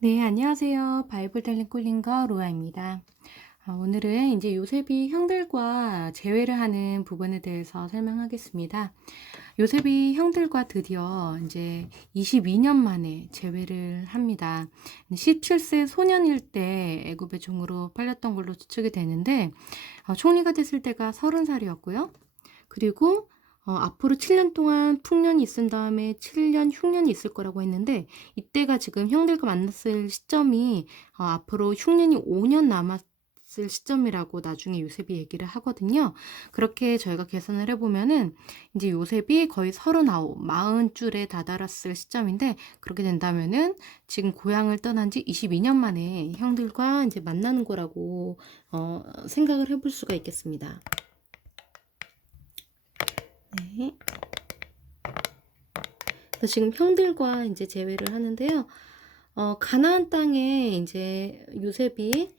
네, 안녕하세요. 바이블 텔링 꿀린거 로아입니다. 오늘은 이제 요셉이 형들과 재회를 하는 부분에 대해서 설명하겠습니다. 요셉이 형들과 드디어 이제 22년 만에 재회를 합니다. 17세 소년일 때 애굽의 종으로 팔렸던 걸로 추측이 되는데, 총리가 됐을 때가 30살이었고요. 그리고 앞으로 7년 동안 풍년이 있은 다음에 7년 흉년이 있을 거라고 했는데, 이때가 지금 형들과 만났을 시점이 앞으로 흉년이 5년 남았을 시점이라고 나중에 요셉이 얘기를 하거든요. 그렇게 저희가 계산을 해보면은 이제 요셉이 거의 39, 40줄에 다다랐을 시점인데, 그렇게 된다면은 지금 고향을 떠난 지 22년 만에 형들과 이제 만나는 거라고 생각을 해볼 수가 있겠습니다. 네. 그래서 지금 형들과 이제 재회를 하는데요. 가나안 땅에 이제 요셉이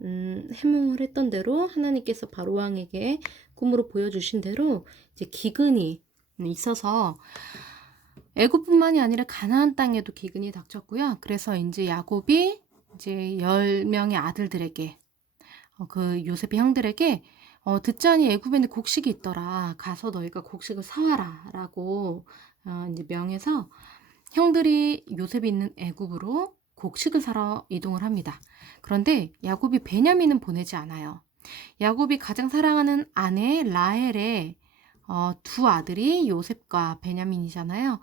해몽을 했던 대로 하나님께서 바로 왕에게 꿈으로 보여주신 대로 이제 기근이 있어서 애굽뿐만이 아니라 가나안 땅에도 기근이 닥쳤고요. 그래서 이제 야곱이 이제 10명의 아들들에게 그 요셉의 형들에게 듣자니 애굽에는 곡식이 있더라. 가서 너희가 곡식을 사와라. 라고 이제 명해서 형들이 요셉이 있는 애굽으로 곡식을 사러 이동을 합니다. 그런데 야곱이 베냐민은 보내지 않아요. 야곱이 가장 사랑하는 아내 라헬의 두 아들이 요셉과 베냐민이잖아요.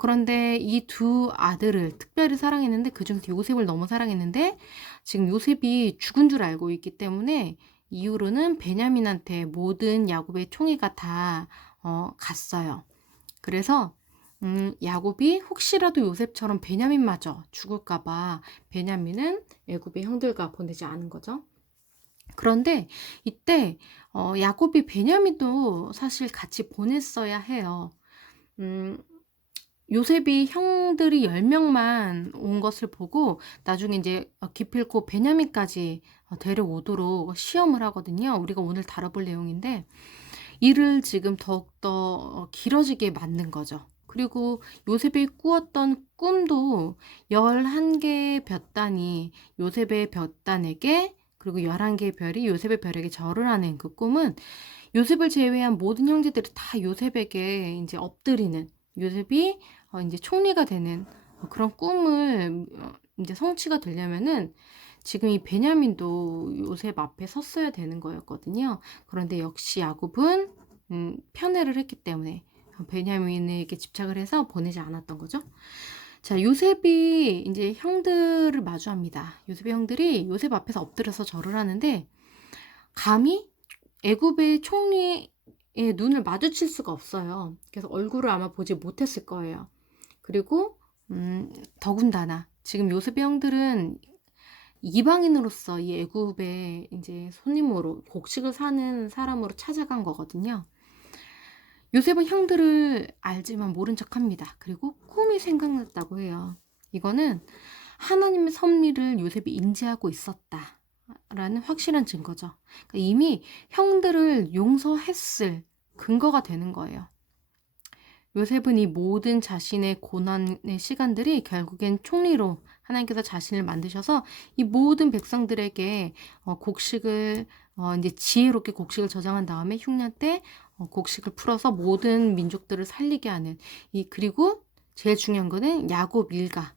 그런데 이 두 아들을 특별히 사랑했는데 그중에서 요셉을 너무 사랑했는데 지금 요셉이 죽은 줄 알고 있기 때문에 이후로는 베냐민한테 모든 야곱의 총애가 다 갔어요. 그래서 야곱이 혹시라도 요셉처럼 베냐민마저 죽을까봐 베냐민은 애굽의 형들과 보내지 않은 거죠. 그런데 이때 야곱이 베냐민도 사실 같이 보냈어야 해요. 요셉이 형들이 10명만 온 것을 보고 나중에 이제 기필코 베냐민까지 데려오도록 시험을 하거든요. 우리가 오늘 다뤄볼 내용인데 이를 지금 더욱더 길어지게 만든 거죠. 그리고 요셉이 꾸었던 꿈도 11개의 볕단이 요셉의 볕단에게 그리고 11개의 별이 요셉의 별에게 절을 하는 그 꿈은 요셉을 제외한 모든 형제들이 다 요셉에게 이제 엎드리는 요셉이 이제 총리가 되는 그런 꿈을 이제 성취가 되려면은 지금 이 베냐민도 요셉 앞에 섰어야 되는 거였거든요. 그런데 역시 야곱은 편애를 했기 때문에 베냐민에게 집착을 해서 보내지 않았던 거죠. 자, 요셉이 이제 형들을 마주합니다. 요셉의 형들이 요셉 앞에서 엎드려서 절을 하는데 감히 애굽의 총리의 눈을 마주칠 수가 없어요. 그래서 얼굴을 아마 보지 못했을 거예요. 그리고 더군다나 지금 요셉의 형들은 이방인으로서 이 애굽의 이제 손님으로 곡식을 사는 사람으로 찾아간 거거든요. 요셉은 형들을 알지만 모른 척합니다. 그리고 꿈이 생각났다고 해요. 이거는 하나님의 섭리를 요셉이 인지하고 있었다라는 확실한 증거죠. 그러니까 이미 형들을 용서했을 근거가 되는 거예요. 요셉은 이 모든 자신의 고난의 시간들이 결국엔 총리로 하나님께서 자신을 만드셔서 이 모든 백성들에게 곡식을 이제 지혜롭게 곡식을 저장한 다음에 흉년 때 곡식을 풀어서 모든 민족들을 살리게 하는 그리고 제일 중요한 거는 야곱 일가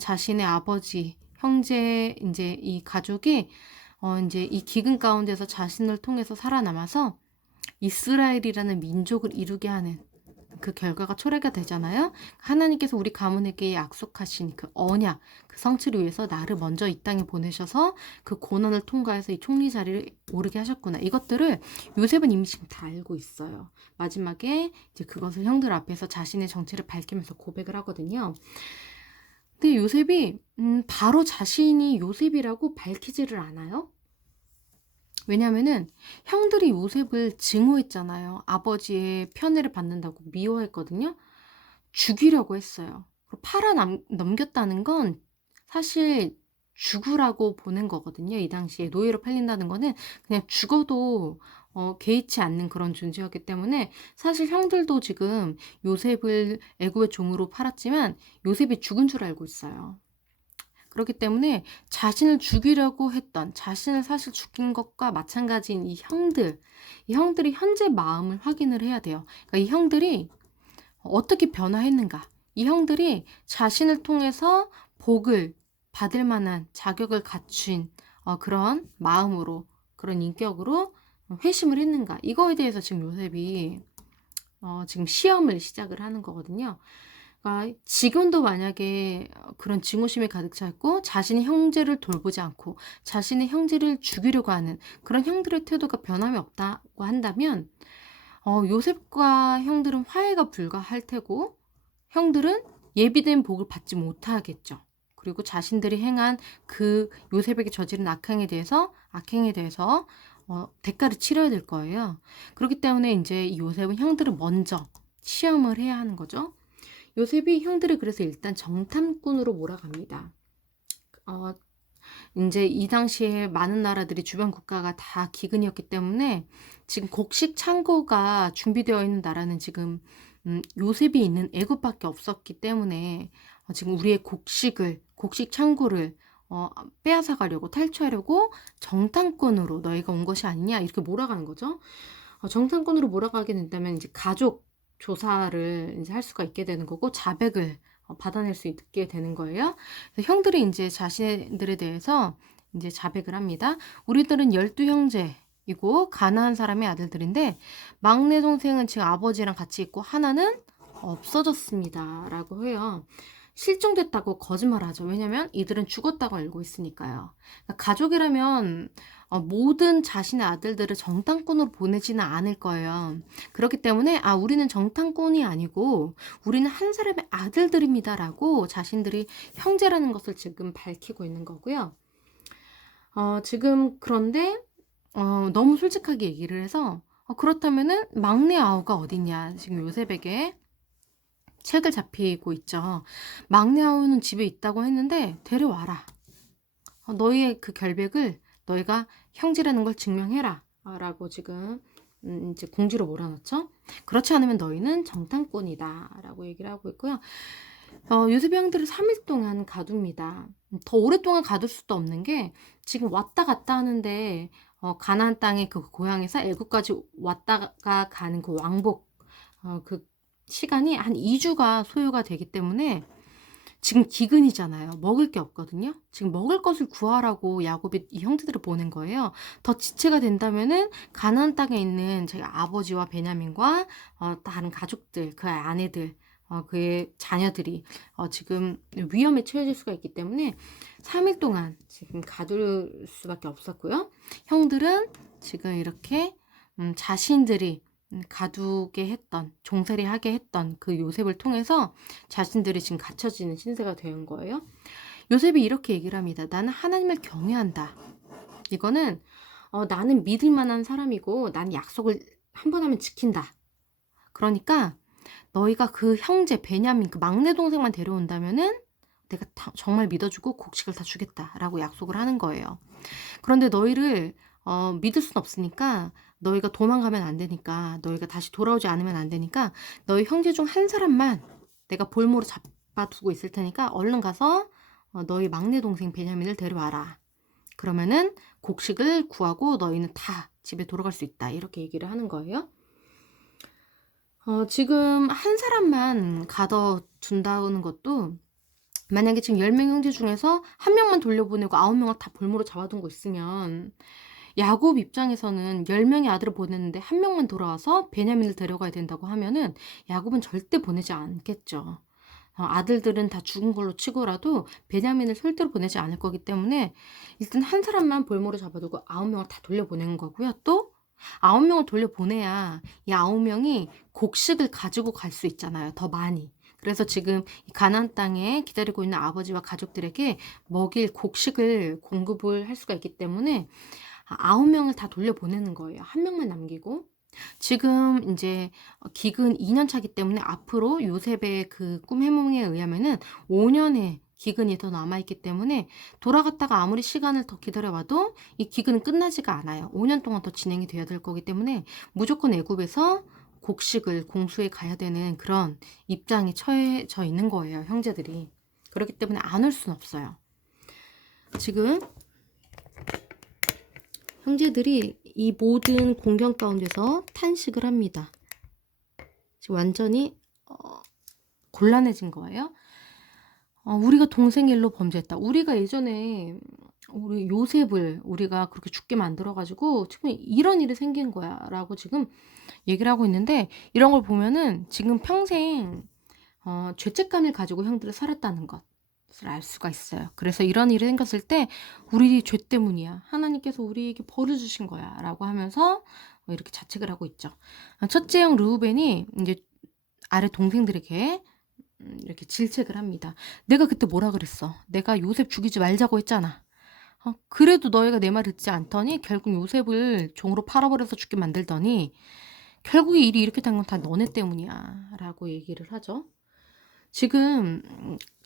자신의 아버지 형제 이제 이 가족이 이제 이 기근 가운데서 자신을 통해서 살아남아서 이스라엘이라는 민족을 이루게 하는 그 결과가 초래가 되잖아요. 하나님께서 우리 가문에게 약속하신 그 언약, 그 성취를 위해서 나를 먼저 이 땅에 보내셔서 그 고난을 통과해서 이 총리 자리를 오르게 하셨구나. 이것들을 요셉은 이미 지금 다 알고 있어요. 마지막에 이제 그것을 형들 앞에서 자신의 정체를 밝히면서 고백을 하거든요. 근데 요셉이 바로 자신이 요셉이라고 밝히지를 않아요. 왜냐면은 형들이 요셉을 증오했잖아요. 아버지의 편애를 받는다고 미워했거든요. 죽이려고 했어요. 넘겼다는 건 사실 죽으라고 보는 거거든요. 이 당시에 노예로 팔린다는 거는 그냥 죽어도 개의치 않는 그런 존재였기 때문에 사실 형들도 지금 요셉을 애굽의 종으로 팔았지만 요셉이 죽은 줄 알고 있어요. 그렇기 때문에 자신을 죽이려고 했던, 자신을 사실 죽인 것과 마찬가지인 이 형들이 현재 마음을 확인을 해야 돼요. 그러니까 이 형들이 어떻게 변화했는가? 이 형들이 자신을 통해서 복을 받을 만한 자격을 갖춘 그런 마음으로, 그런 인격으로 회심을 했는가? 이거에 대해서 지금 요셉이 지금 시험을 시작을 하는 거거든요. 그러니까 지금도 만약에 그런 증오심에 가득 차 있고 자신의 형제를 돌보지 않고 자신의 형제를 죽이려고 하는 그런 형들의 태도가 변함이 없다고 한다면 요셉과 형들은 화해가 불가할 테고 형들은 예비된 복을 받지 못하겠죠. 그리고 자신들이 행한 그 요셉에게 저지른 악행에 대해서 대가를 치러야 될 거예요. 그렇기 때문에 이제 이 요셉은 형들을 먼저 시험을 해야 하는 거죠. 요셉이 형들을 그래서 일단 정탐꾼으로 몰아갑니다. 이제 이 당시에 많은 나라들이 주변 국가가 다 기근이었기 때문에 지금 곡식 창고가 준비되어 있는 나라는 지금 요셉이 있는 애굽밖에 없었기 때문에 지금 우리의 곡식 창고를 빼앗아 가려고, 탈취하려고 정탐꾼으로 너희가 온 것이 아니냐 이렇게 몰아가는 거죠. 정탐꾼으로 몰아가게 된다면 이제 가족 조사를 이제 할 수가 있게 되는 거고 자백을 받아낼 수 있게 되는 거예요. 그래서 형들이 이제 자신들에 대해서 이제 자백을 합니다. 우리들은 12형제이고 가나안 사람의 아들들인데 막내 동생은 지금 아버지랑 같이 있고 하나는 없어졌습니다. 라고 해요. 실종됐다고 거짓말하죠. 왜냐면 이들은 죽었다고 알고 있으니까요. 그러니까 가족이라면 모든 자신의 아들들을 정탐꾼으로 보내지는 않을 거예요. 그렇기 때문에 우리는 정탐꾼이 아니고 우리는 한 사람의 아들들입니다라고 자신들이 형제라는 것을 지금 밝히고 있는 거고요. 지금 그런데 너무 솔직하게 얘기를 해서 그렇다면은 막내 아우가 어딨냐 지금 요셉에게 책을 잡히고 있죠. 막내 아우는 집에 있다고 했는데 데려와라. 너희의 그 결백을 너희가 형제라는 걸 증명해라. 라고 지금 이제 궁지로 몰아넣죠. 그렇지 않으면 너희는 정탐꾼이다. 라고 얘기를 하고 있고요. 요셉 형들을 3일 동안 가둡니다. 더 오랫동안 가둘 수도 없는 게 지금 왔다 갔다 하는데 가나안 땅의 그 고향에서 애굽까지 왔다가 가는 그 왕복 그 시간이 한 2주가 소요가 되기 때문에 지금 기근이잖아요. 먹을 게 없거든요. 지금 먹을 것을 구하라고 야곱이 이 형제들을 보낸 거예요. 더 지체가 된다면은 가나안 땅에 있는 제 아버지와 베냐민과 다른 가족들, 그 아내들, 그의 자녀들이 지금 위험에 처해질 수가 있기 때문에 3일 동안 지금 가둘 수밖에 없었고요. 형들은 지금 이렇게 자신들이 가두게 했던, 종살이하게 했던 그 요셉을 통해서 자신들이 지금 갇혀지는 신세가 된 거예요. 요셉이 이렇게 얘기를 합니다. 나는 하나님을 경외한다. 이거는 나는 믿을 만한 사람이고 나는 약속을 한 번 하면 지킨다. 그러니까 너희가 그 형제 베냐민 그 막내 동생만 데려온다면은 내가 정말 믿어주고 곡식을 다 주겠다라고 약속을 하는 거예요. 그런데 너희를 믿을 순 없으니까 너희가 도망가면 안 되니까 너희가 다시 돌아오지 않으면 안 되니까 너희 형제 중 한 사람만 내가 볼모로 잡아두고 있을 테니까 얼른 가서 너희 막내 동생 베냐민을 데려와라. 그러면은 곡식을 구하고 너희는 다 집에 돌아갈 수 있다. 이렇게 얘기를 하는 거예요. 지금 한 사람만 가둬둔다는 것도 만약에 지금 10명 형제 중에서 한 명만 돌려보내고 9명을 다 볼모로 잡아둔 거 있으면 야곱 입장에서는 10명의 아들을 보냈는데 한 명만 돌아와서 베냐민을 데려가야 된다고 하면은 야곱은 절대 보내지 않겠죠. 아들들은 다 죽은 걸로 치고라도 베냐민을 절대로 보내지 않을 거기 때문에 일단 한 사람만 볼모로 잡아두고 9명을 다 돌려보내는 거고요. 또 9명을 돌려보내야 이 9명이 곡식을 가지고 갈 수 있잖아요. 더 많이. 그래서 지금 가나안 땅에 기다리고 있는 아버지와 가족들에게 먹일 곡식을 공급을 할 수가 있기 때문에 9명을 다 돌려보내는 거예요. 한 명만 남기고. 지금 이제 기근 2년 차기 때문에 앞으로 요셉의 그 꿈 해몽에 의하면은 5년의 기근이 더 남아있기 때문에 돌아갔다가 아무리 시간을 더 기다려봐도 이 기근은 끝나지가 않아요. 5년 동안 더 진행이 돼야 될 거기 때문에 무조건 애굽에서 곡식을 공수해 가야 되는 그런 입장에 처해져 있는 거예요. 형제들이. 그렇기 때문에 안 올 수는 없어요. 지금 형제들이 이 모든 공경 가운데서 탄식을 합니다. 지금 완전히 곤란해진 거예요. 우리가 동생 일로 범죄했다. 우리가 예전에 우리 요셉을 우리가 그렇게 죽게 만들어가지고 지금 이런 일이 생긴 거야 라고 지금 얘기를 하고 있는데, 이런 걸 보면은 지금 평생 죄책감을 가지고 형들이 살았다는 것을 알 수가 있어요. 그래서 이런 일이 생겼을 때 우리 죄 때문이야, 하나님께서 우리에게 벌을 주신 거야 라고 하면서 이렇게 자책을 하고 있죠. 첫째 형 르우벤이 이제 아래 동생들에게 이렇게 질책을 합니다. 내가 그때 뭐라 그랬어? 내가 요셉 죽이지 말자고 했잖아. 그래도 너희가 내 말 듣지 않더니 결국 요셉을 종으로 팔아버려서 죽게 만들더니 결국에 일이 이렇게 된 건 다 너네 때문이야 라고 얘기를 하죠. 지금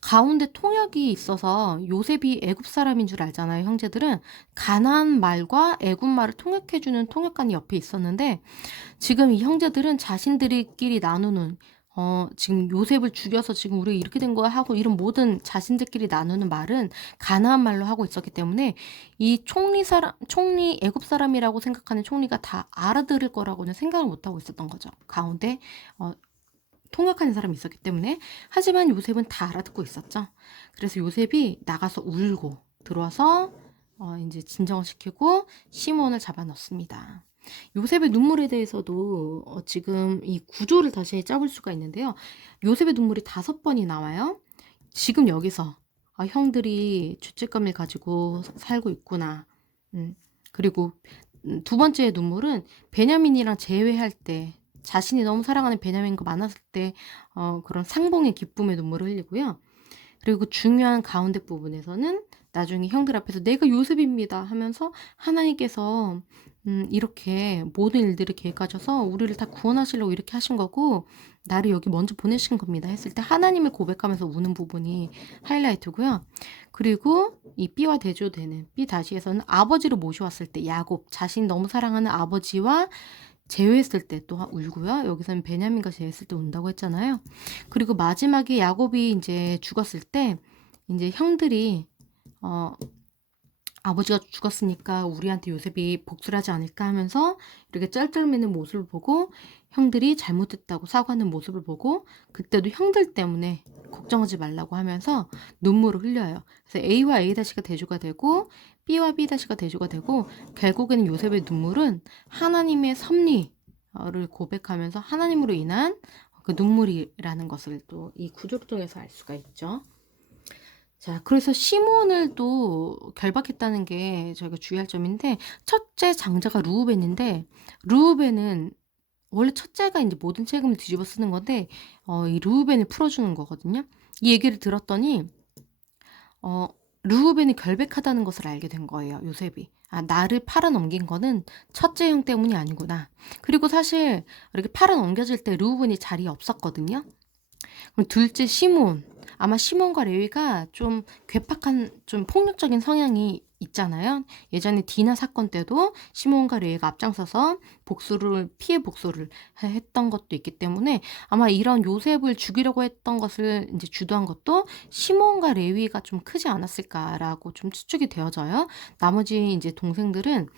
가운데 통역이 있어서 요셉이 애굽 사람인 줄 알잖아요. 형제들은 가나안 말과 애굽 말을 통역해주는 통역관이 옆에 있었는데, 지금 이 형제들은 자신들끼리 나누는 지금 요셉을 죽여서 지금 우리가 이렇게 된 거야 하고 이런 모든 자신들끼리 나누는 말은 가나안 말로 하고 있었기 때문에 이 총리 애굽 사람이라고 생각하는 총리가 다 알아들을 거라고는 생각을 못 하고 있었던 거죠. 가운데 통역하는 사람이 있었기 때문에. 하지만 요셉은 다 알아듣고 있었죠. 그래서 요셉이 나가서 울고 들어와서 이제 진정을 시키고 시몬을 잡아 넣습니다. 요셉의 눈물에 대해서도 지금 이 구조를 다시 짜볼 수가 있는데요. 요셉의 눈물이 5번이 나와요. 지금 여기서 형들이 죄책감을 가지고 살고 있구나. 그리고 두 번째 눈물은 베냐민이랑 재회할 때, 자신이 너무 사랑하는 베냐민과 만났을 때 그런 상봉의 기쁨의 눈물을 흘리고요. 그리고 중요한 가운데 부분에서는 나중에 형들 앞에서 내가 요셉입니다 하면서 하나님께서 이렇게 모든 일들을 계획하셔서 우리를 다 구원하시려고 이렇게 하신 거고 나를 여기 먼저 보내신 겁니다 했을 때 하나님을 고백하면서 우는 부분이 하이라이트고요. 그리고 이 B와 대조되는 B-에서는 아버지를 모셔왔을 때 야곱, 자신이 너무 사랑하는 아버지와 재회했을 때 또 울고요. 여기서는 베냐민과 재회했을 때 운다고 했잖아요. 그리고 마지막에 야곱이 이제 죽었을 때 이제 형들이 아버지가 죽었으니까 우리한테 요셉이 복수를 하지 않을까 하면서 이렇게 쩔쩔매는 모습을 보고 형들이 잘못했다고 사과하는 모습을 보고 그때도 형들 때문에 걱정하지 말라고 하면서 눈물을 흘려요. 그래서 A와 A-가 대조가 되고 B와 B-가 대조가 되고 결국에는 요셉의 눈물은 하나님의 섭리를 고백하면서 하나님으로 인한 그 눈물이라는 것을 또 이 구조를 통해서 알 수가 있죠. 자, 그래서 시몬을 또 결박했다는 게 저희가 주의할 점인데, 첫째 장자가 르우벤인데 르우벤은 원래 첫째가 이제 모든 책임을 뒤집어 쓰는 건데 이 르우벤을 풀어주는 거거든요. 이 얘기를 들었더니 르우벤이 결백하다는 것을 알게 된 거예요. 요셉이. 나를 팔아넘긴 거는 첫째 형 때문이 아니구나. 그리고 사실 이렇게 팔아넘겨질 때 르우벤이 자리에 없었거든요. 그럼 둘째 시몬, 아마 시몬과 레위가 좀 괴팍한, 좀 폭력적인 성향이 있잖아요. 예전에 디나 사건 때도 시몬과 레위가 앞장서서 피해 복수를 했던 것도 있기 때문에 아마 이런 요셉을 죽이려고 했던 것을 이제 주도한 것도 시몬과 레위가 좀 크지 않았을까라고 좀 추측이 되어져요. 나머지 이제 동생들은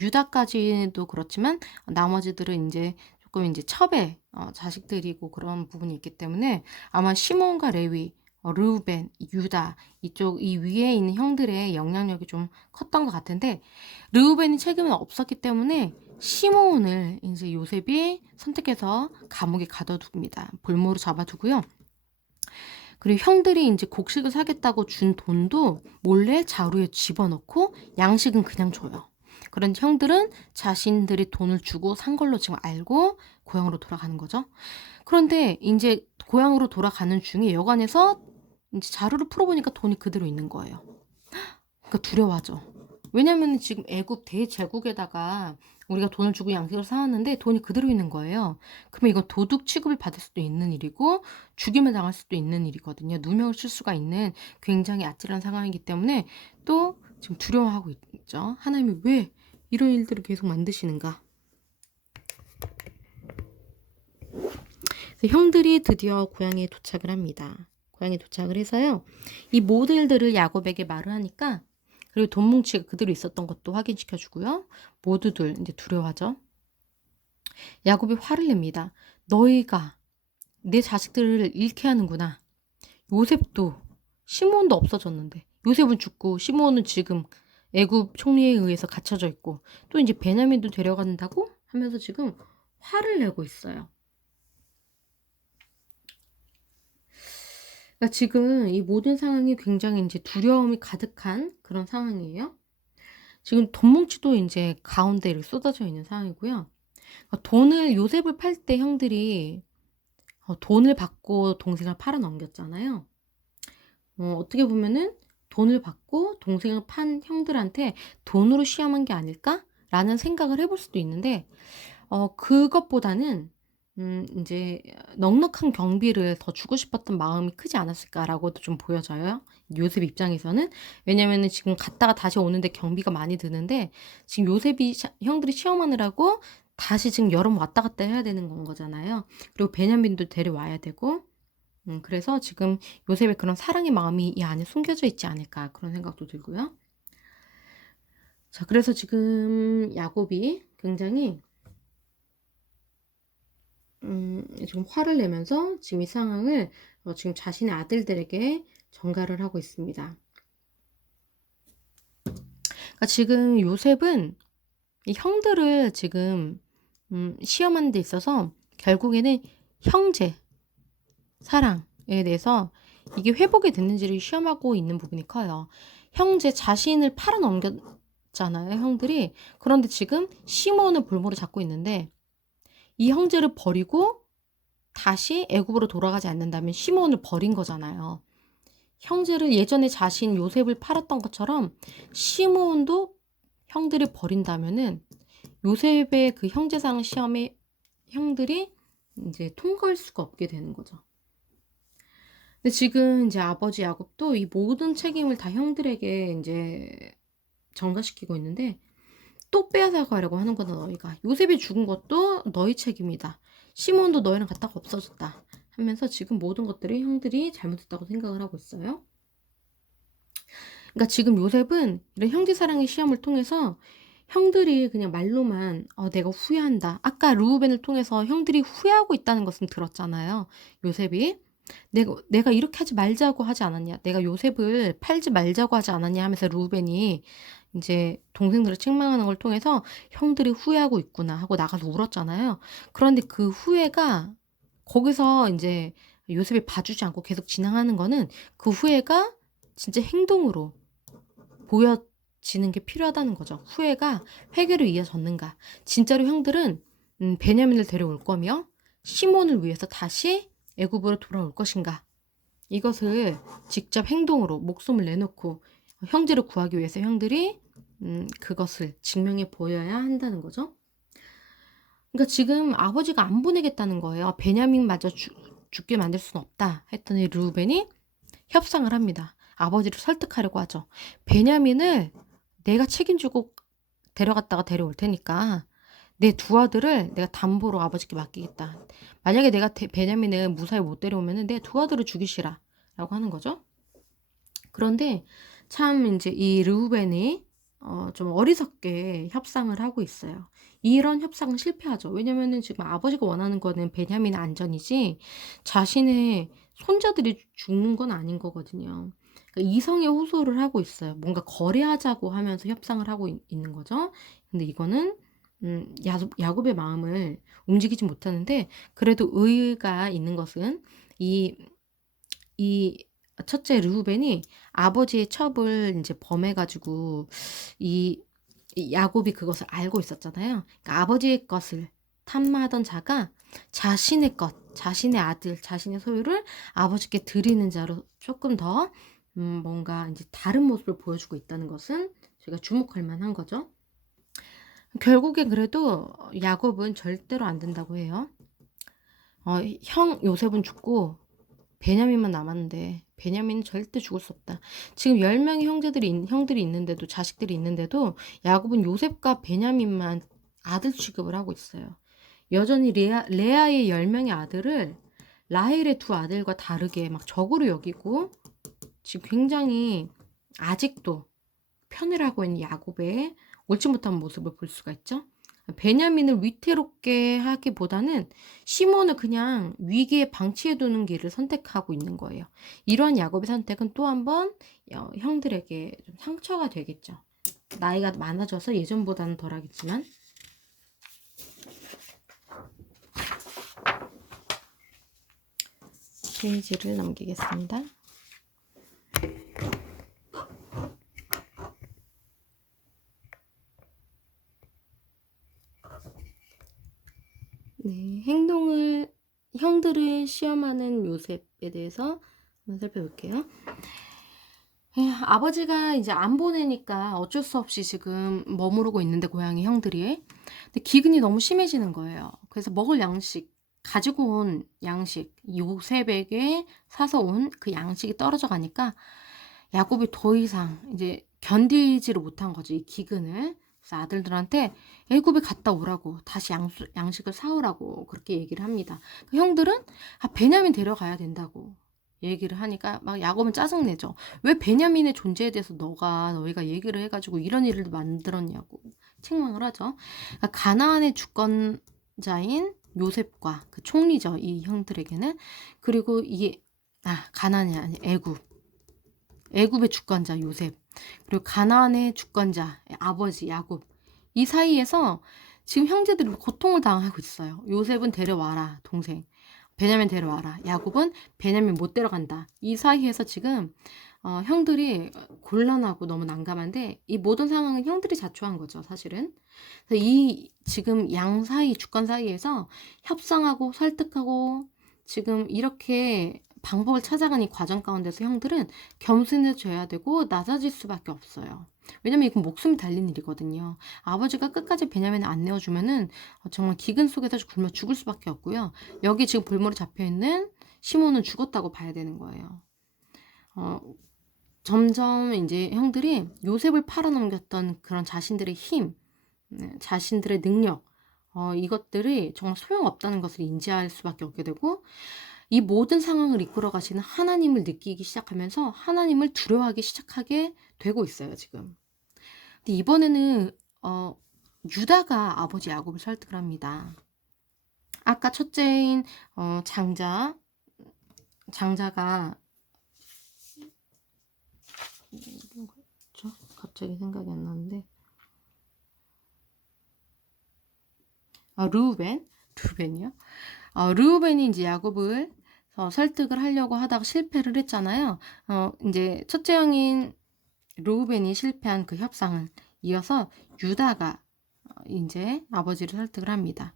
유다까지도 그렇지만 나머지들은 이제 조금 이제 첩의 자식들이고 그런 부분이 있기 때문에 아마 시몬과 레위, 르우벤, 유다 이쪽 이 위에 있는 형들의 영향력이 좀 컸던 것 같은데, 르우벤이 책임은 없었기 때문에 시몬을 이제 요셉이 선택해서 감옥에 가둬둡니다. 볼모로 잡아두고요. 그리고 형들이 이제 곡식을 사겠다고 준 돈도 몰래 자루에 집어넣고 양식은 그냥 줘요. 그런 형들은 자신들이 돈을 주고 산 걸로 지금 알고 고향으로 돌아가는 거죠. 그런데 이제 고향으로 돌아가는 중에 여관에서 이제 자루를 풀어보니까 돈이 그대로 있는 거예요. 그러니까 두려워하죠. 왜냐면 지금 애굽 대제국에다가 우리가 돈을 주고 양식을 사왔는데 돈이 그대로 있는 거예요. 그러면 이건 도둑 취급을 받을 수도 있는 일이고 죽임을 당할 수도 있는 일이거든요. 누명을 칠 수가 있는 굉장히 아찔한 상황이기 때문에 또 지금 두려워하고 있죠. 하나님이 왜 이런 일들을 계속 만드시는가? 그래서 형들이 드디어 고향에 도착을 합니다. 고향에 도착을 해서요. 이 모든 일들을 야곱에게 말을 하니까 그리고 돈 뭉치가 그대로 있었던 것도 확인시켜 주고요. 모두들 이제 두려워하죠. 야곱이 화를 냅니다. 너희가 내 자식들을 잃게 하는구나. 요셉도 시므온도 없어졌는데 요셉은 죽고 시므온은 지금 애굽 총리에 의해서 갇혀져 있고 또 이제 베냐민도 데려간다고 하면서 지금 화를 내고 있어요. 그러니까 지금 이 모든 상황이 굉장히 이제 두려움이 가득한 그런 상황이에요. 지금 돈 뭉치도 이제 가운데 이렇게 쏟아져 있는 상황이고요. 돈을 요셉을 팔 때 형들이 돈을 받고 동생을 팔아 넘겼잖아요. 어떻게 보면은 돈을 받고 동생을 판 형들한테 돈으로 시험한 게 아닐까라는 생각을 해볼 수도 있는데 그것보다는 인제 '넉넉한 경비를 더 주고 싶었던 마음이 크지 않았을까.'라고도 좀 보여져요, 요셉 입장에서는. 왜냐면은 지금 갔다가 다시 오는데 경비가 많이 드는데 지금 요셉이 형들이 시험하느라고 다시 지금 여러 번 왔다 갔다 해야 되는 건 거잖아요. 그리고 베냐민도 데려와야 되고 그래서 지금 요셉의 그런 사랑의 마음이 이 안에 숨겨져 있지 않을까 그런 생각도 들고요. 자, 그래서 지금 야곱이 굉장히 지금 화를 내면서 지금 이 상황을 지금 자신의 아들들에게 전가를 하고 있습니다. 그러니까 지금 요셉은 이 형들을 지금 시험하는 데 있어서 결국에는 형제, 사랑에 대해서 이게 회복이 됐는지를 시험하고 있는 부분이 커요. 형제 자신을 팔아 넘겼잖아요, 형들이. 그런데 지금 시므온을 볼모로 잡고 있는데 이 형제를 버리고 다시 애굽으로 돌아가지 않는다면 시므온을 버린 거잖아요. 형제를 예전에 자신 요셉을 팔았던 것처럼 시므온도 형들이 버린다면은 요셉의 그 형제상 시험에 형들이 이제 통과할 수가 없게 되는 거죠. 근데 지금 이제 아버지 야곱도 이 모든 책임을 다 형들에게 이제 전가시키고 있는데 또 빼앗아가려고 하는 거다 너희가. 요셉이 죽은 것도 너희 책임이다. 시몬도 너희랑 갔다가 없어졌다. 하면서 지금 모든 것들이 형들이 잘못했다고 생각을 하고 있어요. 그러니까 지금 요셉은 이런 형제 사랑의 시험을 통해서 형들이 그냥 말로만 내가 후회한다. 아까 르우벤을 통해서 형들이 후회하고 있다는 것은 들었잖아요. 요셉이. 내가 이렇게 하지 말자고 하지 않았냐. 내가 요셉을 팔지 말자고 하지 않았냐 하면서 르우벤이 이제 동생들을 책망하는 걸 통해서 형들이 후회하고 있구나 하고 나가서 울었잖아요. 그런데 그 후회가 거기서 이제 요셉이 봐주지 않고 계속 진행하는 거는 그 후회가 진짜 행동으로 보여지는 게 필요하다는 거죠. 후회가 회개로 이어졌는가. 진짜로 형들은 베냐민을 데려올 거며 시몬을 위해서 다시 애굽으로 돌아올 것인가. 이것을 직접 행동으로 목숨을 내놓고 형제를 구하기 위해서 형들이 그것을 증명해 보여야 한다는 거죠. 그러니까 지금 아버지가 안 보내겠다는 거예요. 베냐민마저 죽게 만들 수는 없다 했더니 르우벤이 협상을 합니다. 아버지를 설득하려고 하죠. 베냐민을 내가 책임지고 데려갔다가 데려올 테니까 내 두 아들을 내가 담보로 아버지께 맡기겠다. 만약에 내가 베냐민을 무사히 못 데려오면 내 두 아들을 죽이시라 라고 하는 거죠. 그런데 참 이제 이 르우벤이 좀 어리석게 협상을 하고 있어요. 이런 협상은 실패하죠. 왜냐면은 지금 아버지가 원하는 거는 베냐민의 안전이지 자신의 손자들이 죽는 건 아닌 거거든요. 그러니까 이성에 호소를 하고 있어요. 뭔가 거래하자고 하면서 협상을 하고 있는 거죠. 근데 이거는 야곱의 마음을 움직이지 못하는데 그래도 의의가 있는 것은 이 첫째 르우벤이 아버지의 첩을 이제 범해가지고 이 야곱이 그것을 알고 있었잖아요. 그러니까 아버지의 것을 탐마하던 자가 자신의 것, 자신의 아들, 자신의 소유를 아버지께 드리는 자로 조금 더 뭔가 이제 다른 모습을 보여주고 있다는 것은 제가 주목할 만한 거죠. 결국엔 그래도 야곱은 절대로 안 된다고 해요. 형 요셉은 죽고 베냐민만 남았는데 베냐민은 절대 죽을 수 없다. 지금 10명의 형들이 있는데도 자식들이 있는데도 야곱은 요셉과 베냐민만 아들 취급을 하고 있어요. 여전히 레아의 10명의 아들을 라헬의 두 아들과 다르게 막 적으로 여기고 지금 굉장히 아직도 편을 하고 있는 야곱의 옳지 못한 모습을 볼 수가 있죠. 베냐민을 위태롭게 하기보다는 시몬을 그냥 위기에 방치해 두는 길을 선택하고 있는 거예요. 이러한 야곱의 선택은 또 한 번 형들에게 좀 상처가 되겠죠. 나이가 많아져서 예전보다는 덜하겠지만. 페이지를 넘기겠습니다. 네, 형들을 시험하는 요셉에 대해서 한번 살펴볼게요. 아버지가 이제 안 보내니까 어쩔 수 없이 지금 머무르고 있는데, 고향의 형들이. 근데 기근이 너무 심해지는 거예요. 그래서 먹을 양식, 가지고 온 양식, 요셉에게 사서 온 그 양식이 떨어져 가니까 야곱이 더 이상 이제 견디지를 못한 거죠, 이 기근을. 그래서 아들들한테 애굽에 갔다 오라고, 다시 양식을 사오라고 그렇게 얘기를 합니다. 그 형들은 베냐민 데려가야 된다고 얘기를 하니까 막 야곱은 짜증내죠. 왜 베냐민의 존재에 대해서 너희가 얘기를 해가지고 이런 일을 만들었냐고 책망을 하죠. 그러니까 가나안의 주권자인 요셉과 그 총리죠, 이 형들에게는. 그리고 이게 가나안이 아니 애굽의 주권자 요셉, 그리고 가나안의 주권자 아버지 야곱, 이 사이에서 지금 형제들이 고통을 당하고 있어요. 요셉은 데려와라, 동생. 베냐민 데려와라. 야곱은 베냐민 못 데려간다. 이 사이에서 지금 형들이 곤란하고 너무 난감한데, 이 모든 상황은 형들이 자초한 거죠, 사실은. 그래서 이 지금 양 사이, 주권 사이에서 협상하고 설득하고 지금 이렇게 방법을 찾아가는 이 과정 가운데서 형들은 겸손해져야 되고 낮아질 수밖에 없어요. 왜냐면 이건 목숨이 달린 일이거든요. 아버지가 끝까지 베냐민을 안 내어주면은 정말 기근 속에서 굶어 죽을 수밖에 없고요. 여기 지금 볼모로 잡혀있는 시몬은 죽었다고 봐야 되는 거예요. 점점 이제 형들이 요셉을 팔아넘겼던 그런 자신들의 힘, 자신들의 능력, 이것들이 정말 소용없다는 것을 인지할 수밖에 없게 되고, 이 모든 상황을 이끌어 가시는 하나님을 느끼기 시작하면서 하나님을 두려워하기 시작하게 되고 있어요, 지금. 근데 이번에는 유다가 아버지 야곱을 설득을 합니다. 아까 첫째인 장자가 갑자기 생각이 안 나는데, 르우벤이요? 르우벤이 이제 야곱을 설득을 하려고 하다가 실패를 했잖아요. 이제 첫째 형인 르우벤이 실패한 그 협상을 이어서 유다가 이제 아버지를 설득을 합니다.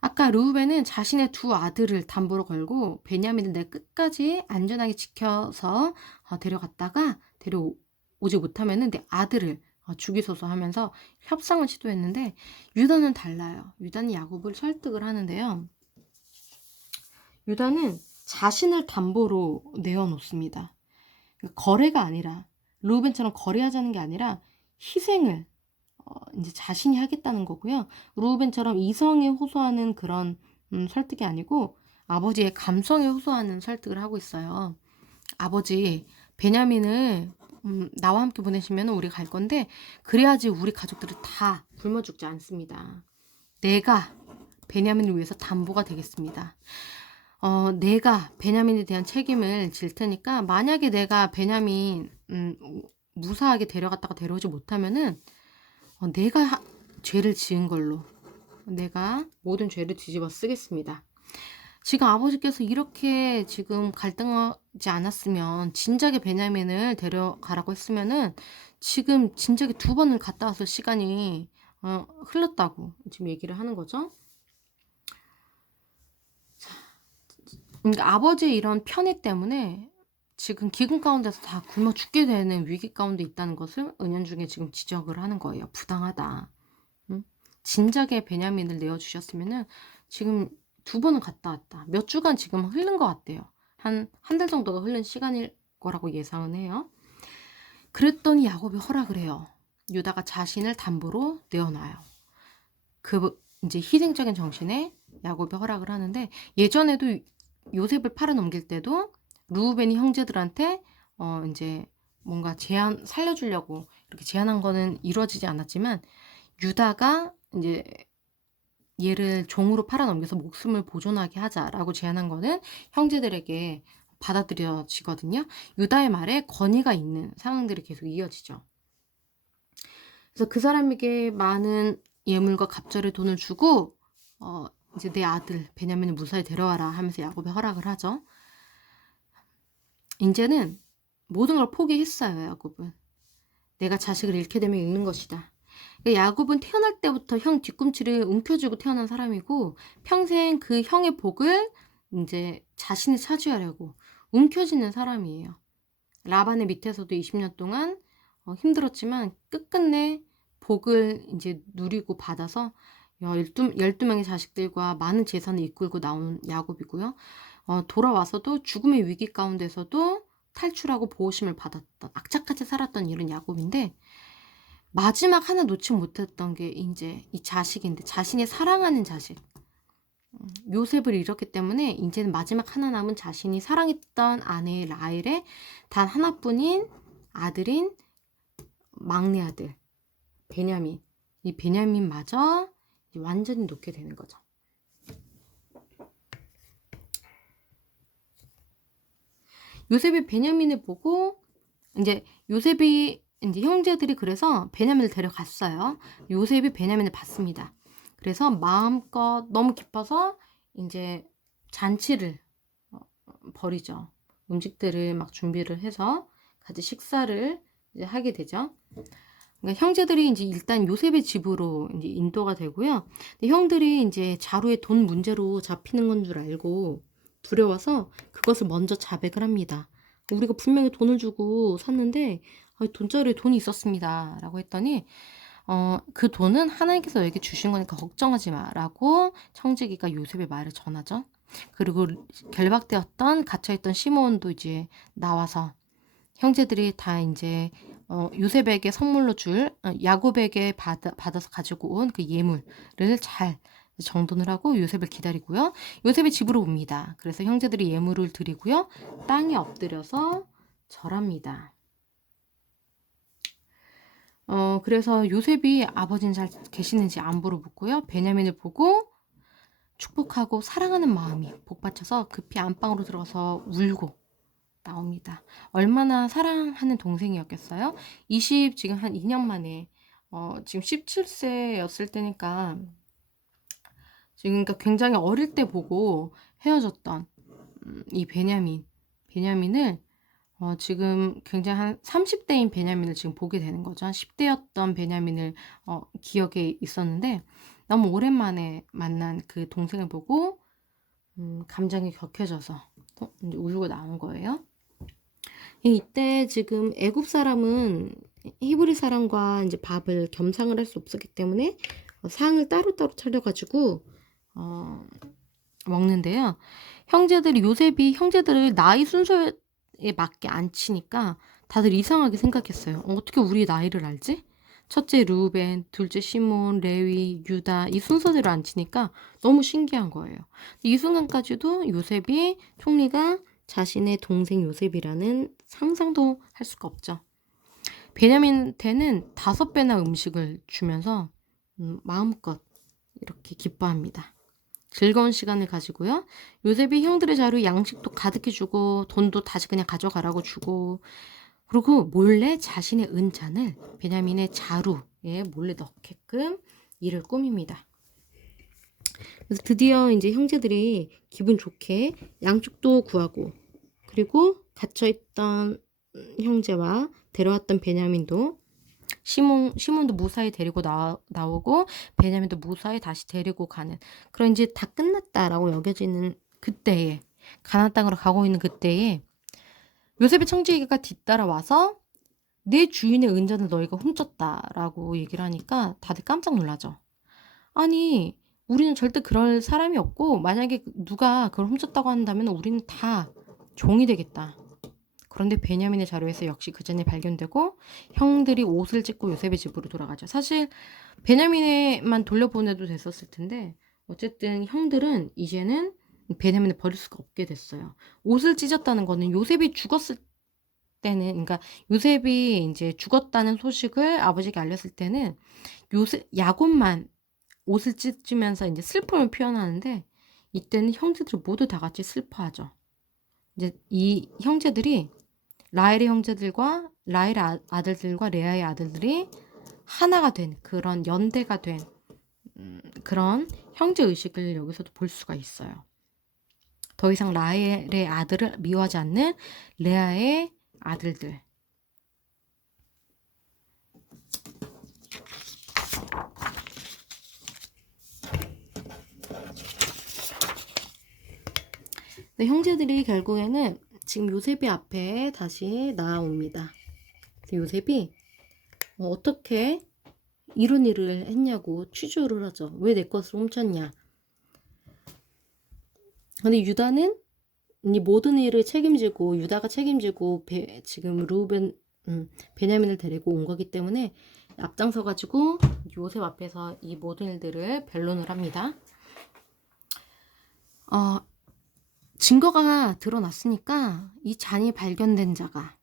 아까 르우벤은 자신의 두 아들을 담보로 걸고 베냐민을 내 끝까지 안전하게 지켜서 데려갔다가 데려오지 못하면은 내 아들을 죽이소서 하면서 협상을 시도했는데, 유다는 달라요. 유다는 야곱을 설득을 하는데요. 유다는 자신을 담보로 내어놓습니다. 거래가 아니라, 르우벤처럼 거래하자는 게 아니라 희생을 이제 자신이 하겠다는 거고요. 르우벤처럼 이성에 호소하는 그런 설득이 아니고 아버지의 감성에 호소하는 설득을 하고 있어요. 아버지, 베냐민을 나와 함께 보내시면 우리 갈 건데, 그래야지 우리 가족들이 다 굶어 죽지 않습니다. 내가 베냐민을 위해서 담보가 되겠습니다. 내가 베냐민에 대한 책임을 질 테니까, 만약에 내가 베냐민 무사하게 데려갔다가 데려오지 못하면은 내가 죄를 지은 걸로 내가 모든 죄를 뒤집어 쓰겠습니다. 지금 아버지께서 이렇게 지금 갈등하지 않았으면, 진작에 베냐민을 데려가라고 했으면은 지금 진작에 2번을 갔다 왔을 시간이 흘렀다고 지금 얘기를 하는 거죠. 그러니까 아버지의 이런 편애 때문에 지금 기근 가운데서 다 굶어 죽게 되는 위기 가운데 있다는 것을 은연중에 지금 지적을 하는 거예요. 부당하다. 진작에 베냐민을 내어주셨으면은 지금 2번은 갔다 왔다. 몇 주간 지금 흐른 것 같아요. 한 달 정도가 흐른 시간일 거라고 예상은 해요. 그랬더니 야곱이 허락을 해요. 유다가 자신을 담보로 내어놔요. 그 이제 희생적인 정신에 야곱이 허락을 하는데, 예전에도 요셉을 팔아넘길 때도 르우벤이 형제들한테 이제 뭔가 살려주려고 이렇게 제안한 거는 이루어지지 않았지만 유다가 이제 얘를 종으로 팔아넘겨서 목숨을 보존하게 하자라고 제안한 거는 형제들에게 받아들여지거든요. 유다의 말에 권위가 있는 상황들이 계속 이어지죠. 그래서 그 사람에게 많은 예물과 갑절의 돈을 주고 이제 내 아들 베냐민을 무사히 데려와라 하면서 야곱이 허락을 하죠. 이제는 모든 걸 포기했어요. 야곱은. 내가 자식을 잃게 되면 잃는 것이다. 야곱은 태어날 때부터 형 뒤꿈치를 움켜쥐고 태어난 사람이고 평생 그 형의 복을 이제 자신이 차지하려고 움켜쥐는 사람이에요. 라반의 밑에서도 20년 동안 힘들었지만 끝끝내 복을 이제 누리고 받아서 12명의 자식들과 많은 재산을 이끌고 나온 야곱이고요. 돌아와서도 죽음의 위기 가운데서도 탈출하고 보호심을 받았던 악착같이 살았던 이런 야곱인데 마지막 하나 놓지 못했던 게 이제 이 자식인데 자신이 사랑하는 자식 요셉을 잃었기 때문에 이제는 마지막 하나 남은 자신이 사랑했던 아내 라헬의 단 하나뿐인 아들인 막내 아들 베냐민 이 베냐민마저 완전히 놓게 되는 거죠. 요셉이 베냐민을 보고 이제 요셉이 이제 형제들이 그래서 베냐민을 데려갔어요. 요셉이 베냐민을 봤습니다. 그래서 마음껏 너무 기뻐서 이제 잔치를 벌이죠. 음식들을 막 준비를 해서 같이 식사를 이제 하게 되죠. 그러니까 형제들이 이제 일단 요셉의 집으로 이제 인도가 되고요. 근데 형들이 이제 자루에 돈 문제로 잡히는 건 줄 알고 두려워서 그것을 먼저 자백을 합니다. 우리가 분명히 돈을 주고 샀는데 돈자루에 돈이 있었습니다. 라고 했더니 그 돈은 하나님께서 너에게 주신 거니까 걱정하지 마. 라고 청지기가 요셉의 말을 전하죠. 그리고 결박되었던 갇혀있던 시몬도 이제 나와서 형제들이 다 이제 요셉에게 선물로 줄 야곱에게 받아서 가지고 온 그 예물을 잘 정돈을 하고 요셉을 기다리고요. 요셉의 집으로 옵니다. 그래서 형제들이 예물을 드리고요. 땅에 엎드려서 절합니다. 그래서 요셉이 아버지는 잘 계시는지 안부를 묻고요. 베냐민을 보고 축복하고 사랑하는 마음이 복받쳐서 급히 안방으로 들어가서 울고 나옵니다. 얼마나 사랑하는 동생이었겠어요? 지금 한 2년 만에 지금 17세였을 때니까 지금 그러니까 굉장히 어릴 때 보고 헤어졌던 이 베냐민을 지금 굉장히 한 30대인 베냐민을 지금 보게 되는 거죠. 한 10대였던 베냐민을 기억에 있었는데 너무 오랜만에 만난 그 동생을 보고 감정이 격해져서 이제 울고 나온 거예요. 이때 지금 애굽 사람은 히브리 사람과 이제 밥을 겸상을 할 수 없었기 때문에 상을 따로따로 차려가지고 먹는데요. 요셉이 형제들을 나이 순서에 맞게 안 치니까 다들 이상하게 생각했어요. 어떻게 우리 나이를 알지? 첫째 루벤, 둘째 시몬, 레위, 유다 이 순서대로 안 치니까 너무 신기한 거예요. 이 순간까지도 요셉이 총리가 자신의 동생 요셉이라는 상상도 할 수가 없죠. 베냐민한테는 5배나 음식을 주면서 마음껏 이렇게 기뻐합니다. 즐거운 시간을 가지고요. 요셉이 형들의 자루 양식도 가득히 주고 돈도 다시 그냥 가져가라고 주고 그리고 몰래 자신의 은잔을 베냐민의 자루에 몰래 넣게끔 일을 꾸밉니다. 그래서 드디어 이제 형제들이 기분 좋게 양쪽도 구하고 그리고 갇혀있던 형제와 데려왔던 베냐민도 시몬도 무사히 데리고 나오고 베냐민도 무사히 다시 데리고 가는 그런 이제 다 끝났다라고 여겨지는 그때에 가나안 땅으로 가고 있는 그때에 요셉의 청지기가 뒤따라와서 내 주인의 은잔을 너희가 훔쳤다라고 얘기를 하니까 다들 깜짝 놀라죠. 아니 우리는 절대 그럴 사람이 없고 만약에 누가 그걸 훔쳤다고 한다면 우리는 다 종이 되겠다. 그런데 베냐민의 자료에서 역시 그 잔이 발견되고 형들이 옷을 찢고 요셉의 집으로 돌아가죠. 사실 베냐민에만 돌려보내도 됐었을 텐데 어쨌든 형들은 이제는 베냐민을 버릴 수가 없게 됐어요. 옷을 찢었다는 거는 요셉이 죽었을 때는, 그러니까 요셉이 이제 죽었다는 소식을 아버지에게 알렸을 때는 요셉 야곱만 옷을 찢으면서 이제 슬픔을 표현하는데, 이때는 형제들 모두 다 같이 슬퍼하죠. 이제 이 형제들이 라헬의 형제들과 라헬의 아들들과 레아의 아들들이 하나가 된, 그런 연대가 된 그런 형제 의식을 여기서도 볼 수가 있어요. 더 이상 라헬의 아들을 미워하지 않는 레아의 아들들. 네, 형제들이 결국에는 지금 요셉이 앞에 다시 나옵니다. 요셉이 어떻게 이런 일을 했냐고 취조를 하죠. 왜 내 것을 훔쳤냐. 근데 유다는 이 모든 일을 책임지고, 유다가 책임지고 지금 베냐민을 데리고 온 거기 때문에 앞장서 가지고 요셉 앞에서 이 모든 일들을 변론을 합니다. 증거가 드러났으니까 이 잔이 발견된 자가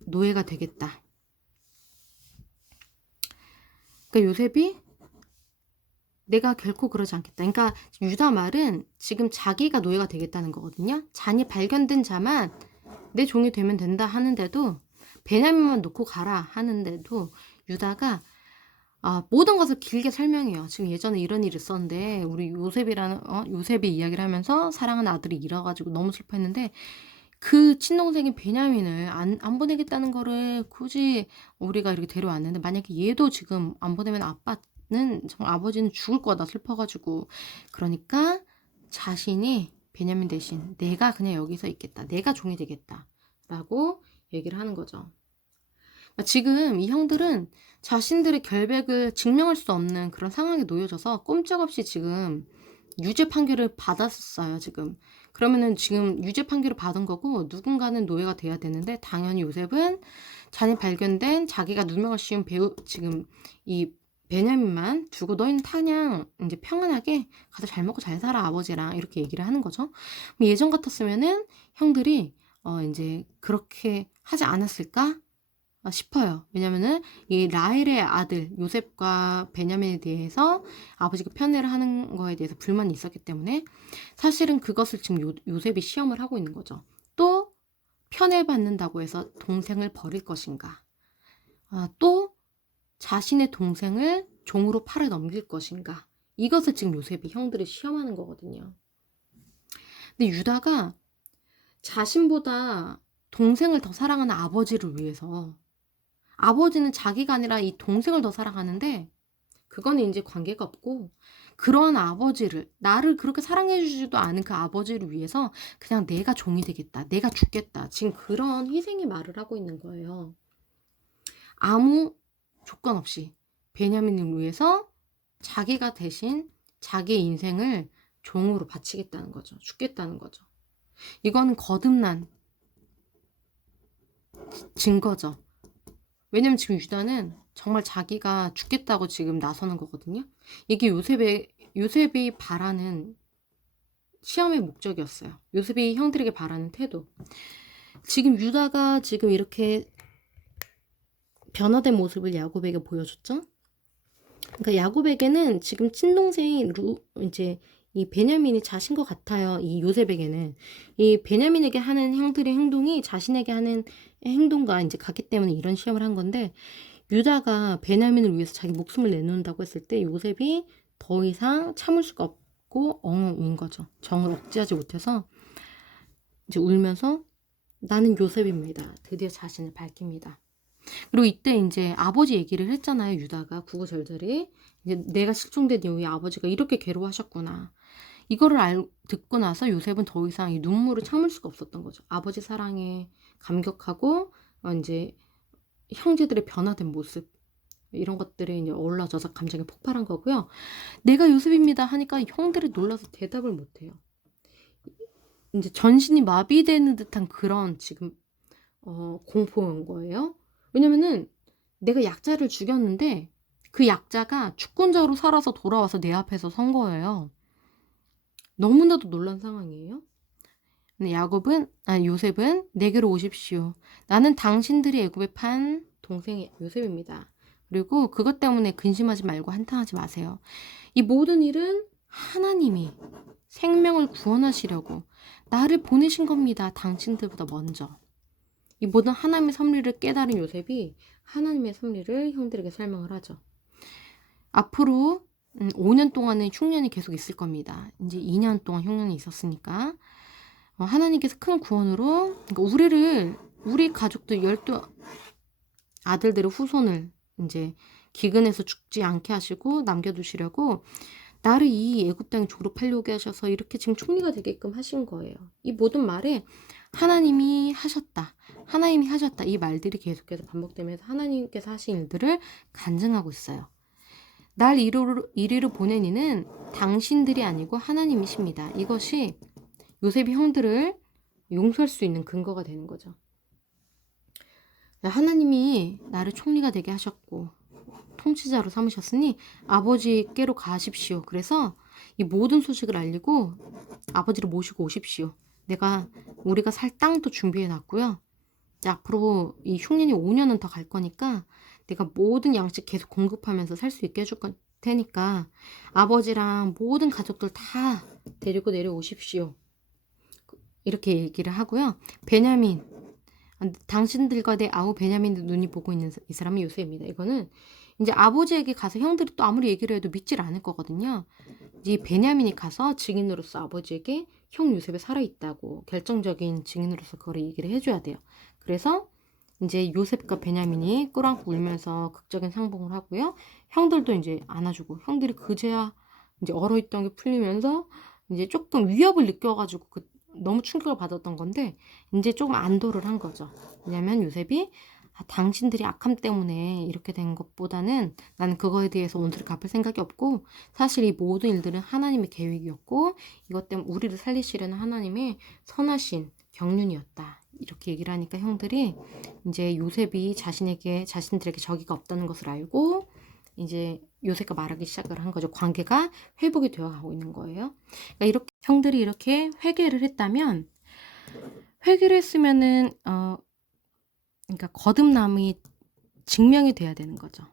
노예가 되겠다. 그러니까 요셉이 내가 결코 그러지 않겠다. 그러니까 유다 말은 지금 자기가 노예가 되겠다는 거거든요. 잔이 발견된 자만 내 종이 되면 된다 하는데도, 베냐민만 놓고 가라 하는데도 유다가 모든 것을 길게 설명해요. 지금 예전에 이런 일이 있었는데 우리 요셉이 이야기를 하면서 사랑하는 아들이 잃어가지고 너무 슬퍼했는데, 그 친동생인 베냐민을 안 보내겠다는 거를 굳이 우리가 이렇게 데려왔는데, 만약에 얘도 지금 안 보내면 정말 아버지는 죽을 거다 슬퍼가지고, 그러니까 자신이 베냐민 대신 내가 그냥 여기서 있겠다, 내가 종이 되겠다 라고 얘기를 하는 거죠. 지금 이 형들은 자신들의 결백을 증명할 수 없는 그런 상황에 놓여져서 꼼짝없이 지금 유죄 판결을 받았어요. 지금 그러면은 지금 유죄 판결을 받은 거고, 누군가는 노예가 돼야 되는데, 당연히 요셉은 잔이 발견된 자기가 누명을 씌운 지금 이 베냐민만 두고, 너희는 그냥 이제 평안하게 가서 잘 먹고 잘 살아 아버지랑, 이렇게 얘기를 하는 거죠. 예전 같았으면은 형들이 이제 그렇게 하지 않았을까 싶어요. 왜냐면은 이 라헬의 아들 요셉과 베냐민에 대해서 아버지가 편애를 하는 거에 대해서 불만이 있었기 때문에, 사실은 그것을 지금 요셉이 시험을 하고 있는 거죠. 또 편애받는다고 해서 동생을 버릴 것인가, 또 자신의 동생을 종으로 팔아 넘길 것인가, 이것을 지금 요셉이 형들이 시험하는 거거든요. 근데 유다가 자신보다 동생을 더 사랑하는 아버지를 위해서, 아버지는 자기가 아니라 이 동생을 더 사랑하는데, 그거는 이제 관계가 없고, 그런 아버지를, 나를 그렇게 사랑해 주지도 않은 그 아버지를 위해서 그냥 내가 종이 되겠다, 내가 죽겠다, 지금 그런 희생의 말을 하고 있는 거예요. 아무 조건 없이 베냐민을 위해서 자기가 대신 자기의 인생을 종으로 바치겠다는 거죠. 죽겠다는 거죠. 이거는 거듭난 증거죠. 왜냐면 지금 유다는 정말 자기가 죽겠다고 지금 나서는 거거든요. 이게 요셉이 바라는 시험의 목적이었어요. 요셉이 형들에게 바라는 태도. 지금 유다가 지금 이렇게 변화된 모습을 야곱에게 보여줬죠. 그러니까 야곱에게는 지금 친동생이 이제 이 베냐민이 자신 것 같아요. 이 요셉에게는 이 베냐민에게 하는 형들의 행동이 자신에게 하는 행동과 이제 같기 때문에 이런 시험을 한 건데, 유다가 베냐민을 위해서 자기 목숨을 내놓는다고 했을 때 요셉이 더 이상 참을 수가 없고 엉엉 운 거죠. 정을 억제하지 못해서 이제 울면서 나는 요셉입니다, 드디어 자신을 밝힙니다. 그리고 이때 이제 아버지 얘기를 했잖아요. 유다가 구구절절히 이제 내가 실종된 이후에 아버지가 이렇게 괴로워하셨구나, 이거를 듣고 나서 요셉은 더 이상 이 눈물을 참을 수가 없었던 거죠. 아버지 사랑에 감격하고 이제 형제들의 변화된 모습, 이런 것들이 이제 어우러져서 감정이 폭발한 거고요. 내가 요셉입니다 하니까 형들이 놀라서 대답을 못해요. 이제 전신이 마비되는 듯한 그런 지금 공포인 거예요. 왜냐면은 내가 약자를 죽였는데 그 약자가 주권자로 살아서 돌아와서 내 앞에서 선 거예요. 너무나도 놀란 상황이에요. 근데 요셉은 내게로 오십시오. 나는 당신들이 애굽에 판 동생이 요셉입니다. 그리고 그것 때문에 근심하지 말고 한탄하지 마세요. 이 모든 일은 하나님이 생명을 구원하시려고 나를 보내신 겁니다. 당신들보다 먼저. 이 모든 하나님의 섭리를 깨달은 요셉이 하나님의 섭리를 형들에게 설명을 하죠. 앞으로 5년 동안은 흉년이 계속 있을 겁니다. 이제 2년 동안 흉년이 있었으니까 하나님께서 큰 구원으로, 그러니까 우리 가족들 12 아들들의 후손을 이제 기근해서 죽지 않게 하시고 남겨두시려고 나를 이 애굽 땅에 졸업하려고 하셔서 이렇게 지금 총리가 되게끔 하신 거예요. 이 모든 말에 하나님이 하셨다. 하나님이 하셨다. 이 말들이 계속해서 반복되면서 하나님께서 하신 일들을 간증하고 있어요. 날 이리로 보낸 이는 당신들이 아니고 하나님이십니다. 이것이 요셉이 형들을 용서할 수 있는 근거가 되는 거죠. 하나님이 나를 총리가 되게 하셨고 통치자로 삼으셨으니 아버지께로 가십시오. 그래서 이 모든 소식을 알리고 아버지를 모시고 오십시오. 우리가 살 땅도 준비해 놨고요. 앞으로 이 흉년이 5년은 더 갈 거니까 내가 모든 양식 계속 공급하면서 살 수 있게 해줄 테니까 아버지랑 모든 가족들 다 데리고 내려오십시오. 이렇게 얘기를 하고요. 베냐민, 당신들과 내 아우 베냐민의 눈이 보고 있는 이 사람은 요셉입니다. 이거는 이제 아버지에게 가서 형들이 또 아무리 얘기를 해도 믿질 않을 거거든요. 이 베냐민이 가서 증인으로서 아버지에게 형 요셉이 살아있다고 결정적인 증인으로서 그걸 얘기를 해줘야 돼요. 그래서 이제 요셉과 베냐민이 꿀안고 울면서 극적인 상봉을 하고요. 형들도 이제 안아주고 형들이 그제야 이제 얼어있던 게 풀리면서 이제 조금 위협을 느껴가지고 너무 충격을 받았던 건데 이제 조금 안도를 한 거죠. 왜냐면 요셉이 당신들이 악함 때문에 이렇게 된 것보다는 나는 그거에 대해서 온수를 갚을 생각이 없고 사실 이 모든 일들은 하나님의 계획이었고 이것 때문에 우리를 살리시려는 하나님의 선하신 경륜이었다. 이렇게 얘기를 하니까 형들이 이제 요셉이 자신들에게 적의가 없다는 것을 알고 이제 요셉과 말하기 시작을 한 거죠. 관계가 회복이 되어 가고 있는 거예요. 그러니까 이렇게 형들이 이렇게 회개를 했다면 회개를 했으면은 그러니까 거듭남이 증명이 돼야 되는 거죠.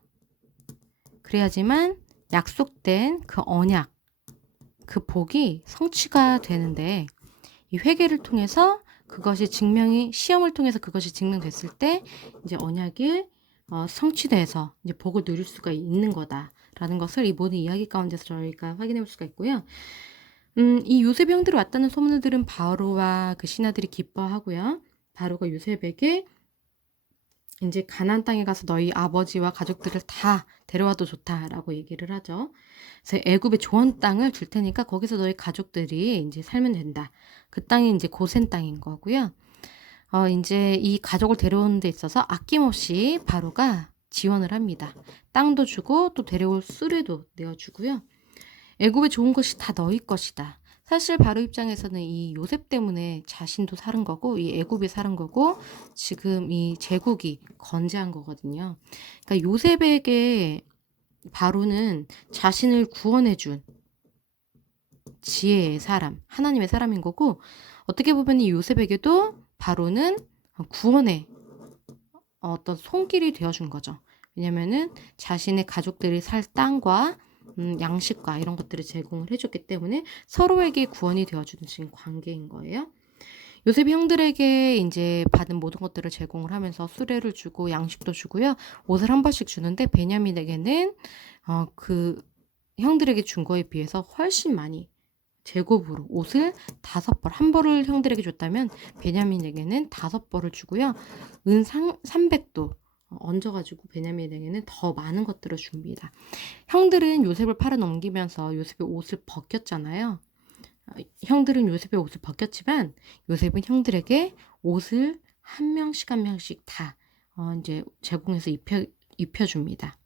그래야지만 약속된 그 언약, 그 복이 성취가 되는데 이 회개를 통해서 시험을 통해서 그것이 증명됐을 때 이제 언약이 성취돼서 이제 복을 누릴 수가 있는 거다라는 것을 이 모든 이야기 가운데서 저희가 확인해 볼 수가 있고요. 이 요셉 형들이 왔다는 소문을 들은 바로와 그 신하들이 기뻐하고요. 바로가 요셉에게 이제 가나안 땅에 가서 너희 아버지와 가족들을 다 데려와도 좋다라고 얘기를 하죠. 그래서 애굽의 좋은 땅을 줄 테니까 거기서 너희 가족들이 이제 살면 된다. 그 땅이 이제 고센 땅인 거고요. 이제 이 가족을 데려오는 데 있어서 아낌없이 바로가 지원을 합니다. 땅도 주고 또 데려올 수레도 내어주고요. 애굽의 좋은 것이 다 너희 것이다. 사실 바로 입장에서는 이 요셉 때문에 자신도 살은 거고 이 애굽이 살은 거고 지금 이 제국이 건재한 거거든요. 그러니까 요셉에게 바로는 자신을 구원해 준 지혜의 사람, 하나님의 사람인 거고 어떻게 보면 이 요셉에게도 바로는 구원의 어떤 손길이 되어준 거죠. 왜냐면은 자신의 가족들이 살 땅과 양식과 이런 것들을 제공을 해줬기 때문에 서로에게 구원이 되어주는 지금 관계인 거예요. 요셉이 형들에게 이제 받은 모든 것들을 제공을 하면서 수레를 주고 양식도 주고요. 옷을 한 벌씩 주는데 베냐민에게는 그 형들에게 준 거에 비해서 훨씬 많이 제곱으로 옷을 5벌, 한 벌을 형들에게 줬다면 베냐민에게는 5벌을 주고요. 은 300도 얹어가지고 베냐민에게는 더 많은 것들을 줍니다. 형들은 요셉을 팔아 넘기면서 요셉의 옷을 벗겼잖아요. 형들은 요셉의 옷을 벗겼지만 요셉은 형들에게 옷을 한 명씩 한 명씩 다 이제 제공해서 입혀줍니다.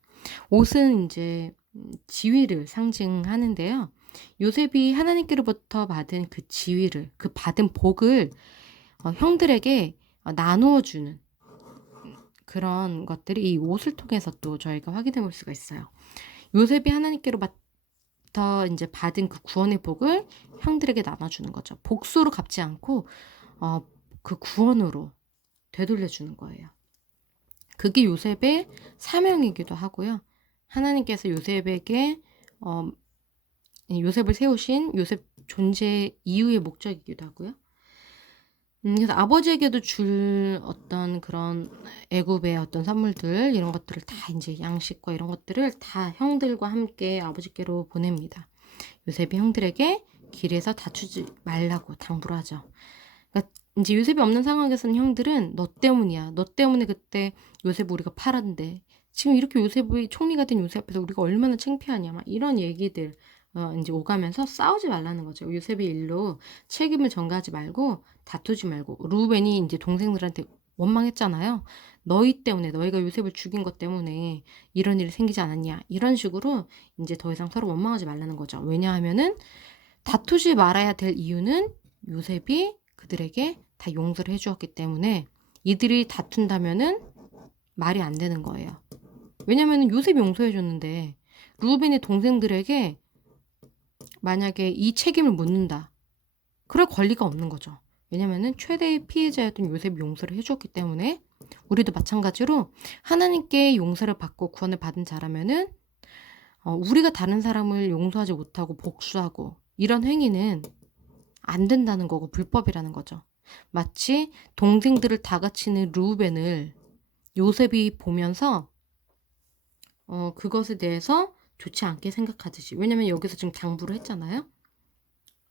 옷은 이제 지위를 상징하는데요. 요셉이 하나님께로부터 받은 그 지위를, 그 받은 복을 형들에게 나누어 주는 그런 것들이 이 옷을 통해서 또 저희가 확인해 볼 수가 있어요. 요셉이 하나님께로부터 애굽으로부터 이제 받은 그 구원의 복을 형들에게 나눠주는 거죠. 복수로 갚지 않고 그 구원으로 되돌려 주는 거예요. 그게 요셉의 사명이기도 하고요. 하나님께서 요셉에게 요셉을 세우신 요셉 존재 이유의 목적이기도 하고요. 그래서 아버지에게도 줄 어떤 그런 애굽의 어떤 선물들 이런 것들을 다 이제 양식과 이런 것들을 다 형들과 함께 아버지께로 보냅니다. 요셉이 형들에게 길에서 다투지 말라고 당부를 하죠. 그러니까 이제 요셉이 없는 상황에서는 형들은 너 때문이야. 너 때문에 그때 요셉 우리가 팔았는데 지금 이렇게 요셉이 총리가 된 요셉 앞에서 우리가 얼마나 창피하냐 막 이런 얘기들 이제 오가면서 싸우지 말라는 거죠. 요셉의 일로 책임을 전가하지 말고 다투지 말고 루벤이 이제 동생들한테 원망했잖아요. 너희 때문에 너희가 요셉을 죽인 것 때문에 이런 일이 생기지 않았냐 이런 식으로 이제 더 이상 서로 원망하지 말라는 거죠. 왜냐하면은 다투지 말아야 될 이유는 요셉이 그들에게 다 용서를 해주었기 때문에 이들이 다툰다면은 말이 안 되는 거예요. 왜냐면은 요셉이 용서해줬는데 루벤의 동생들에게 만약에 이 책임을 묻는다. 그럴 권리가 없는 거죠. 왜냐면은 최대의 피해자였던 요셉이 용서를 해주었기 때문에 우리도 마찬가지로 하나님께 용서를 받고 구원을 받은 자라면은 우리가 다른 사람을 용서하지 못하고 복수하고 이런 행위는 안 된다는 거고 불법이라는 거죠. 마치 동생들을 다그치는 르우벤을 요셉이 보면서 그것에 대해서 좋지 않게 생각하듯이. 왜냐면 여기서 지금 당부를 했잖아요.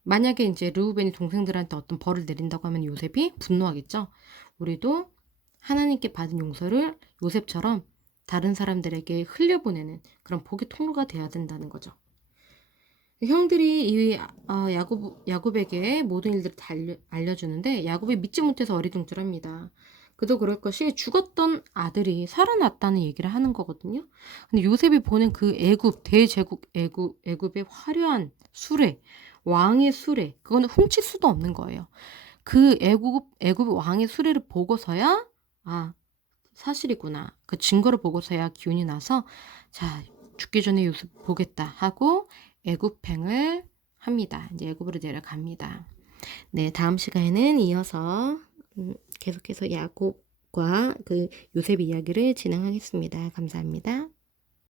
만약에 이제 르우벤이 동생들한테 어떤 벌을 내린다고 하면 요셉이 분노하겠죠. 우리도 하나님께 받은 용서를 요셉처럼 다른 사람들에게 흘려보내는 그런 복의 통로가 돼야 된다는 거죠. 형들이 이 야곱에게 모든 일들을 다 알려주는데 야곱이 믿지 못해서 어리둥절합니다. 그도 그럴 것이 죽었던 아들이 살아났다는 얘기를 하는 거거든요. 근데 요셉이 보낸 그 대제국 애굽의 화려한 수레, 왕의 수레, 그거는 훔칠 수도 없는 거예요. 그 애굽 왕의 수레를 보고서야 사실이구나. 그 증거를 보고서야 기운이 나서 자, 죽기 전에 요셉 보겠다 하고 애굽행을 합니다. 이제 애굽으로 내려갑니다. 네, 다음 시간에는 이어서 계속해서 야곱과 그 요셉 이야기를 진행하겠습니다. 감사합니다.